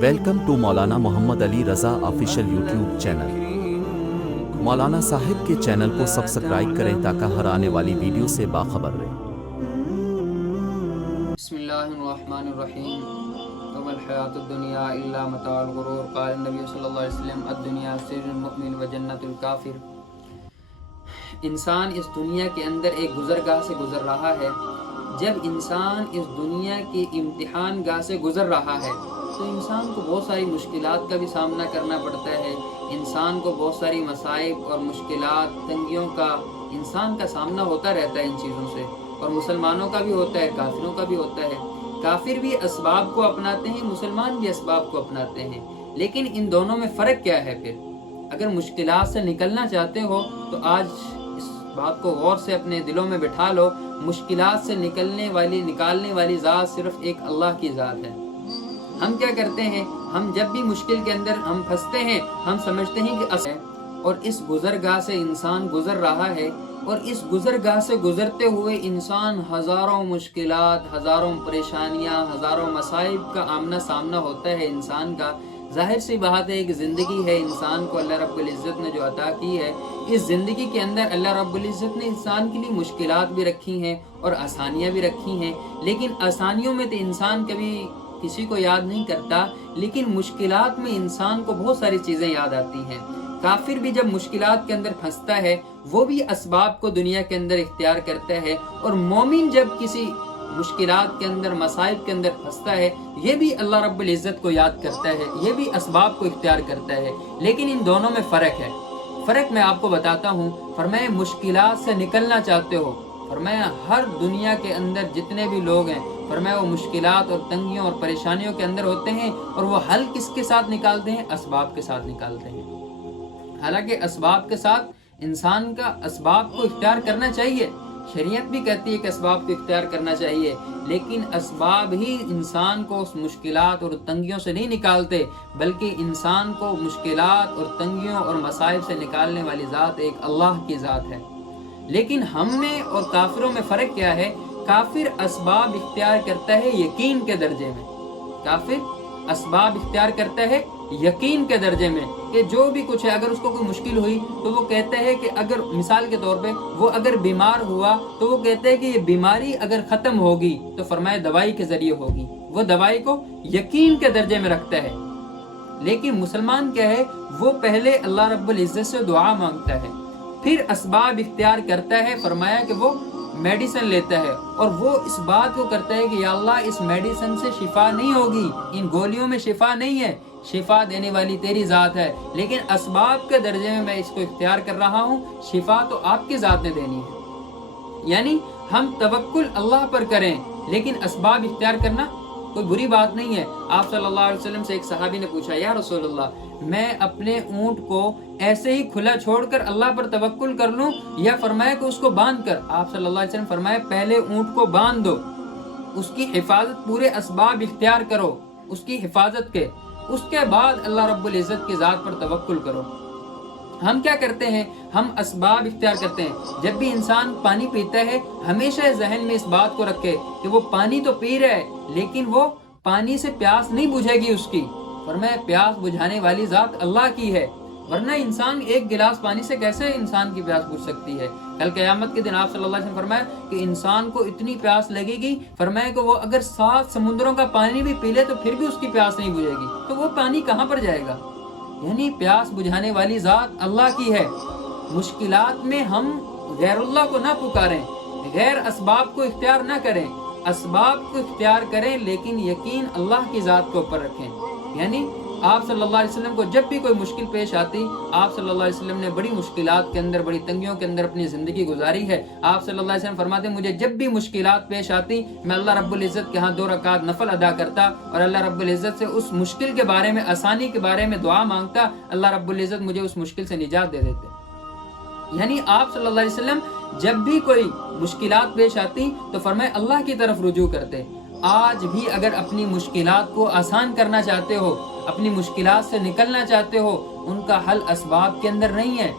Welcome to Maulana Muhammad Ali Raza official YouTube channel. مولانا صاحب کے channel کو سبسکرائب کریں تاکہ ہر آنے والی ویڈیو سے باخبر رہیں۔ بسم اللہ الرحمن الرحیم۔ وما الحیاۃ الدنیا الا متاع الغرور، قال النبی صلی اللہ علیہ وسلم الدنیا سجن المؤمن و جنت الکافر۔ انسان اس دنیا کے اندر ایک گزرگاہ سے گزر رہا ہے۔ جب انسان اس دنیا کی امتحان گاہ سے گزر رہا ہے تو انسان کو بہت ساری مشکلات کا بھی سامنا کرنا پڑتا ہے۔ انسان کو بہت ساری مصائب اور مشکلات، تنگیوں کا انسان کا سامنا ہوتا رہتا ہے ان چیزوں سے، اور مسلمانوں کا بھی ہوتا ہے، کافروں کا بھی ہوتا ہے۔ کافر بھی اسباب کو اپناتے ہیں، مسلمان بھی اسباب کو اپناتے ہیں، لیکن ان دونوں میں فرق کیا ہے پھر؟ اگر مشکلات سے نکلنا چاہتے ہو تو آج اس بات کو غور سے اپنے دلوں میں بٹھا لو، مشکلات سے نکالنے والی ذات صرف ایک اللہ کی ذات ہے۔ ہم کیا کرتے ہیں؟ ہم جب بھی مشکل کے اندر ہم پھنستے ہیں، ہم سمجھتے ہیں کہ اور اس گزرگاہ سے انسان گزر رہا ہے، اور اس گزرگاہ سے گزرتے ہوئے انسان ہزاروں مشکلات، ہزاروں پریشانیاں، ہزاروں مصائب کا آمنا سامنا ہوتا ہے انسان کا۔ ظاہر سی بات ہے، ایک زندگی ہے انسان کو اللہ رب العزت نے جو عطا کی ہے، اس زندگی کے اندر اللہ رب العزت نے انسان کے لیے مشکلات بھی رکھی ہیں اور آسانیاں بھی رکھی ہیں، لیکن آسانیوں میں تو انسان کبھی کسی کو یاد نہیں کرتا، لیکن مشکلات میں انسان کو بہت ساری چیزیں یاد آتی ہیں۔ کافر بھی جب مشکلات کے اندر پھنستا ہے، وہ بھی اسباب کو دنیا کے اندر اختیار کرتا ہے، اور مومن جب کسی مشکلات کے اندر، مصائب کے اندر پھنستا ہے، یہ بھی اللہ رب العزت کو یاد کرتا ہے، یہ بھی اسباب کو اختیار کرتا ہے، لیکن ان دونوں میں فرق ہے۔ فرق میں آپ کو بتاتا ہوں۔ فرمایا مشکلات سے نکلنا چاہتے ہو، فرمایا ہر دنیا کے اندر جتنے بھی لوگ ہیں، فرمایا وہ مشکلات اور تنگیوں اور پریشانیوں کے اندر ہوتے ہیں، اور وہ حل کس کے ساتھ نکالتے ہیں؟ اسباب کے ساتھ نکالتے ہیں۔ حالانکہ اسباب کے ساتھ انسان کا اسباب کو اختیار کرنا چاہیے، شریعت بھی کہتی ہے کہ اسباب کو اختیار کرنا چاہیے، لیکن اسباب ہی انسان کو اس مشکلات اور تنگیوں سے نہیں نکالتے، بلکہ انسان کو مشکلات اور تنگیوں اور مصائب سے نکالنے والی ذات ایک اللہ کی ذات ہے۔ لیکن ہم میں اور کافروں میں فرق کیا ہے؟ کافر اسباب اختیار کرتا ہے یقین کے درجے میں، کافر اسباب اختیار کرتا ہے یقین کے درجے میں، کہ جو بھی کچھ ہے، اگر اس کو کوئی مشکل ہوئی تو وہ کہتا ہے کہ اگر مثال کے طور پہ وہ اگر بیمار ہوا تو وہ کہتا ہے کہ یہ بیماری اگر ختم ہوگی تو فرمایا دوائی کے ذریعے ہوگی، وہ دوائی کو یقین کے درجے میں رکھتا ہے۔ لیکن مسلمان کیا ہے؟ وہ پہلے اللہ رب العزت سے دعا مانگتا ہے، پھر اسباب اختیار کرتا ہے۔ فرمایا کہ وہ میڈیسن لیتا ہے، اور وہ اس بات کو کرتا ہے کہ یا اللہ اس میڈیسن سے شفا نہیں ہوگی، ان گولیوں میں شفا نہیں ہے، شفا دینے والی تیری ذات ہے، لیکن اسباب کے درجے میں اس کو اختیار کر رہا ہوں، شفا تو آپ کی ذات نے دینی ہے۔ یعنی ہم توکل اللہ پر کریں، لیکن اسباب اختیار کرنا کوئی بری بات نہیں ہے۔ آپ صلی اللہ علیہ وسلم سے ایک صحابی نے پوچھا، یا رسول اللہ، میں اپنے اونٹ کو ایسے ہی کھلا چھوڑ کر اللہ پر توکل کر لوں، یا فرمایا کہ اس کو باندھ کر؟ آپ صلی اللہ علیہ وسلم فرمایا پہلے اونٹ کو باندھ دو، اس کی حفاظت، پورے اسباب اختیار کرو اس کی حفاظت کے، اس کے بعد اللہ رب العزت کی ذات پر توکل کرو۔ ہم کیا کرتے ہیں؟ ہم اسباب اختیار کرتے ہیں۔ جب بھی انسان پانی پیتا ہے، ہمیشہ ذہن میں اس بات کو رکھے کہ وہ پانی تو پی رہا ہے، لیکن وہ پانی سے پیاس نہیں بجھے گی اس کی، فرمایا پیاس بجھانے والی ذات اللہ کی ہے، ورنہ انسان ایک گلاس پانی سے کیسے انسان کی پیاس بجھ سکتی ہے؟ کل قیامت کے دن آپ صلی اللہ علیہ وسلم فرمایا کہ انسان کو اتنی پیاس لگے گی، فرمایا کہ وہ اگر 7 سمندروں کا پانی بھی پی لے تو پھر بھی اس کی پیاس نہیں بجھے گی، تو وہ پانی کہاں پر جائے گا؟ یعنی پیاس بجھانے والی ذات اللہ کی ہے۔ مشکلات میں ہم غیر اللہ کو نہ پکاریں، غیر اسباب کو اختیار نہ کریں، اسباب کو اختیار کریں، لیکن یقین اللہ کی ذات کے اوپر رکھیں۔ یعنی آپ صلی اللہ علیہ وسلم کو جب بھی کوئی مشکل پیش آتی، آپ صلی اللہ علیہ وسلم نے بڑی مشکلات کے اندر، بڑی تنگیوں کے اندر اپنی زندگی گزاری ہے۔ آپ صلی اللہ علیہ وسلم فرماتے ہیں مجھے جب بھی مشکلات پیش آتی، میں اللہ رب العزت کے ہاں 2 رکعت نفل ادا کرتا، اور اللہ رب العزت سے اس مشکل کے بارے میں، آسانی کے بارے میں دعا مانگتا، اللہ رب العزت مجھے اس مشکل سے نجات دے دیتے۔ یعنی آپ صلی اللہ علیہ وسلم جب بھی کوئی مشکلات پیش آتی تو فرمائے اللہ کی طرف رجوع کرتے۔ آج بھی اگر اپنی مشکلات کو آسان کرنا چاہتے ہو، اپنی مشکلات سے نکلنا چاہتے ہو، ان کا حل اسباب کے اندر نہیں ہے،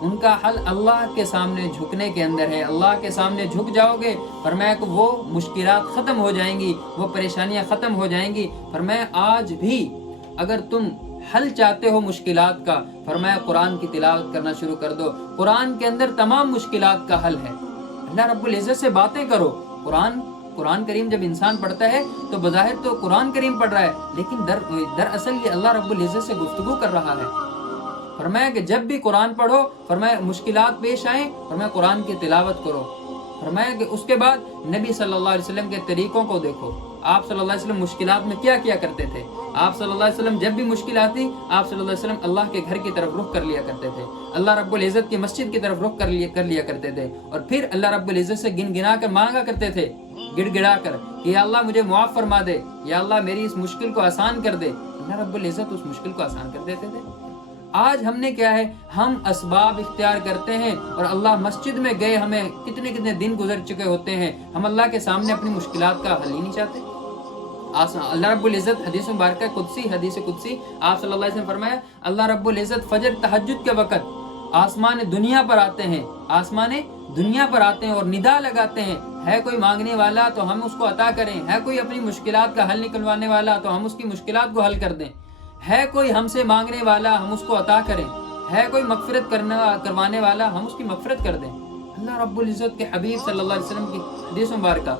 ان کا حل اللہ کے سامنے جھکنے کے اندر ہے۔ اللہ کے سامنے جھک جاؤ گے، فرمایا کہ وہ مشکلات ختم ہو جائیں گی، وہ پریشانیاں ختم ہو جائیں گی۔ فرمایا آج بھی اگر تم حل چاہتے ہو مشکلات کا، فرمایا قرآن کی تلاوت کرنا شروع کر دو، قرآن کے اندر تمام مشکلات کا حل ہے۔ اللہ رب العزت سے باتیں کرو۔ قرآن کریم جب انسان پڑھتا ہے تو بظاہر تو قرآن کریم پڑھ رہا ہے، لیکن دراصل یہ اللہ رب العزت سے گفتگو کر رہا ہے۔ فرمایا کہ جب بھی قرآن پڑھو، فرمایا مشکلات پیش آئیں، فرمایا قرآن کی تلاوت کرو۔ فرمایا کہ اس کے بعد نبی صلی اللہ علیہ وسلم کے طریقوں کو دیکھو۔ آپ صلی اللہ علیہ وسلم مشکلات میں کیا کیا کرتے تھے؟ آپ صلی اللہ علیہ وسلم جب بھی مشکل آتی، آپ صلی اللہ علیہ وسلم اللہ کے گھر کی طرف رخ کر لیا کرتے تھے، اللہ رب العزت کی مسجد کی طرف رخ کر لیا کرتے تھے، اور پھر اللہ رب العزت سے گن گنا کر مانگا کرتے تھے، گڑ گڑا کر کہ یا اللہ مجھے معاف فرما دے، یا اللہ میری اس مشکل کو آسان کر دے۔ اللہ رب العزت اس مشکل کو آسان کر دیتے تھے۔ آج ہم نے کیا ہے، ہم اسباب اختیار کرتے ہیں، اور اللہ مسجد میں گئے ہمیں کتنے دن گزر چکے ہوتے ہیں، ہم اللہ کے سامنے اپنی مشکلات کا حل ہی نہیں چاہتے۔ اللہ رب العزت حدیث مبارکہ حدیث قدسی آپ صلی اللہ علیہ وسلم فرمایا، اللہ رب العزت فجر تہجد کے وقت آسمان دنیا پر آتے ہیں اور ندا لگاتے ہیں، ہے کوئی مانگنے والا تو ہم اس کو عطا کریں، ہے کوئی اپنی مشکلات کا حل نکلوانے والا تو ہم اس کی مشکلات کو حل کر دیں، ہے کوئی ہم سے مانگنے والا ہم اس کو عطا کریں، ہے کوئی مغفرت کروانے والا ہم اس کی مغفرت کر دیں۔ اللہ رب العزت کے حبیب صلی اللہ علیہ وسلم کی حدیث مبارکہ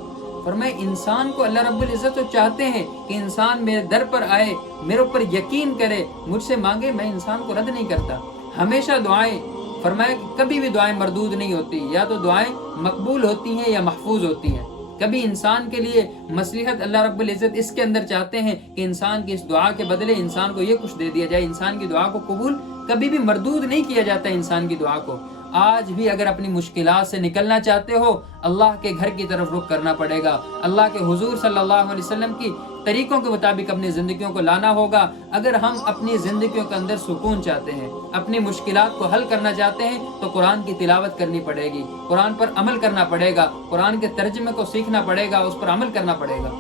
فرمائے، انسان کو اللہ رب العزت تو چاہتے ہیں کہ انسان میرے در پر آئے، میرے اوپر یقین کرے، مجھ سے مانگے، میں انسان کو رد نہیں کرتا۔ ہمیشہ دعائیں، فرمایا کہ کبھی بھی دعائیں مردود نہیں ہوتی، یا تو دعائیں مقبول ہوتی ہیں یا محفوظ ہوتی ہیں۔ کبھی انسان کے لیے مصلحت اللہ رب العزت اس کے اندر چاہتے ہیں کہ انسان کی اس دعا کے بدلے انسان کو یہ کچھ دے دیا جائے، انسان کی دعا کو قبول کبھی بھی مردود نہیں کیا جاتا انسان کی دعا کو۔ آج بھی اگر اپنی مشکلات سے نکلنا چاہتے ہو، اللہ کے گھر کی طرف رخ کرنا پڑے گا، اللہ کے حضور صلی اللہ علیہ وسلم کی طریقوں کے مطابق اپنی زندگیوں کو لانا ہوگا۔ اگر ہم اپنی زندگیوں کے اندر سکون چاہتے ہیں، اپنی مشکلات کو حل کرنا چاہتے ہیں، تو قرآن کی تلاوت کرنی پڑے گی، قرآن پر عمل کرنا پڑے گا، قرآن کے ترجمے کو سیکھنا پڑے گا، اس پر عمل کرنا پڑے گا،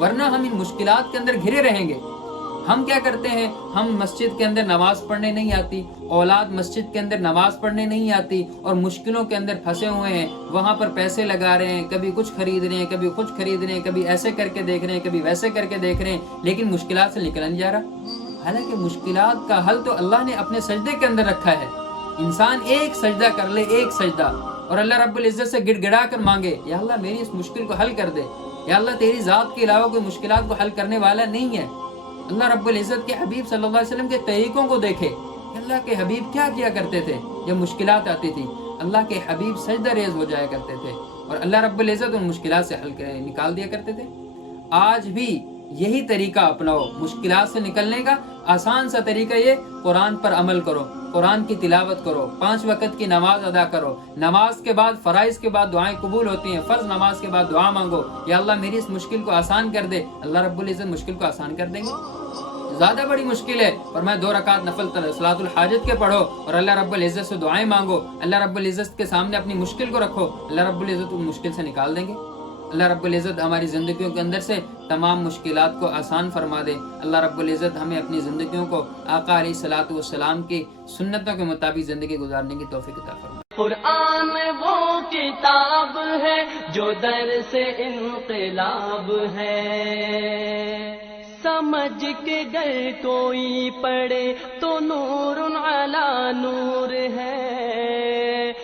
ورنہ ہم ان مشکلات کے اندر گھرے رہیں گے۔ ہم کیا کرتے ہیں، ہم مسجد کے اندر نماز پڑھنے نہیں آتی، اولاد مسجد کے اندر نماز پڑھنے نہیں آتی، اور مشکلوں کے اندر پھنسے ہوئے ہیں، وہاں پر پیسے لگا رہے ہیں، کبھی کچھ خرید رہے ہیں، کبھی کچھ خرید رہے ہیں، کبھی ایسے کر کے دیکھ رہے ہیں، کبھی ویسے کر کے دیکھ رہے ہیں، لیکن مشکلات سے نکل نہیں جا رہا۔ حالانکہ مشکلات کا حل تو اللہ نے اپنے سجدے کے اندر رکھا ہے۔ انسان ایک سجدہ کر لے، ایک سجدہ، اور اللہ رب العزت سے گڑ گڑا کر مانگے، یا اللہ میری اس مشکل کو حل کر دے، یا اللہ تیری ذات کے علاوہ کوئی مشکلات کو حل کرنے والا نہیں ہے۔ اللہ رب العزت کے حبیب صلی اللہ علیہ وسلم کے طریقوں کو دیکھے کہ اللہ کے حبیب کیا کیا کرتے تھے جب مشکلات آتی تھی۔ اللہ کے حبیب سجدہ ریز ہو جایا کرتے تھے، اور اللہ رب العزت ان مشکلات سے نکال دیا کرتے تھے۔ آج بھی یہی طریقہ اپناؤ مشکلات سے نکلنے کا۔ آسان سا طریقہ یہ، قرآن پر عمل کرو، قرآن کی تلاوت کرو، 5 وقت کی نماز ادا کرو، نماز کے بعد فرائض کے بعد دعائیں قبول ہوتی ہیں، فرض نماز کے بعد دعا مانگو، یا اللہ میری اس مشکل کو آسان کر دے، اللہ رب العزت مشکل کو آسان کر دیں گے۔ زیادہ بڑی مشکل ہے، اور میں 2 رکعت نفل صلاۃ الحاجت کے پڑھو، اور اللہ رب العزت سے دعائیں مانگو، اللہ رب العزت کے سامنے اپنی مشکل کو رکھو، اللہ رب العزت ان مشکل سے نکال دیں گے۔ اللہ رب العزت ہماری زندگیوں کے اندر سے تمام مشکلات کو آسان فرما دے۔ اللہ رب العزت ہمیں اپنی زندگیوں کو آقا علیہ الصلوۃ والسلام کی سنتوں کے مطابق زندگی گزارنے کی توفیق عطا فرمائے۔ قرآن وہ کتاب ہے جو درس انقلاب ہے، سمجھ کے گر کوئی پڑھے تو نور علی نور ہے۔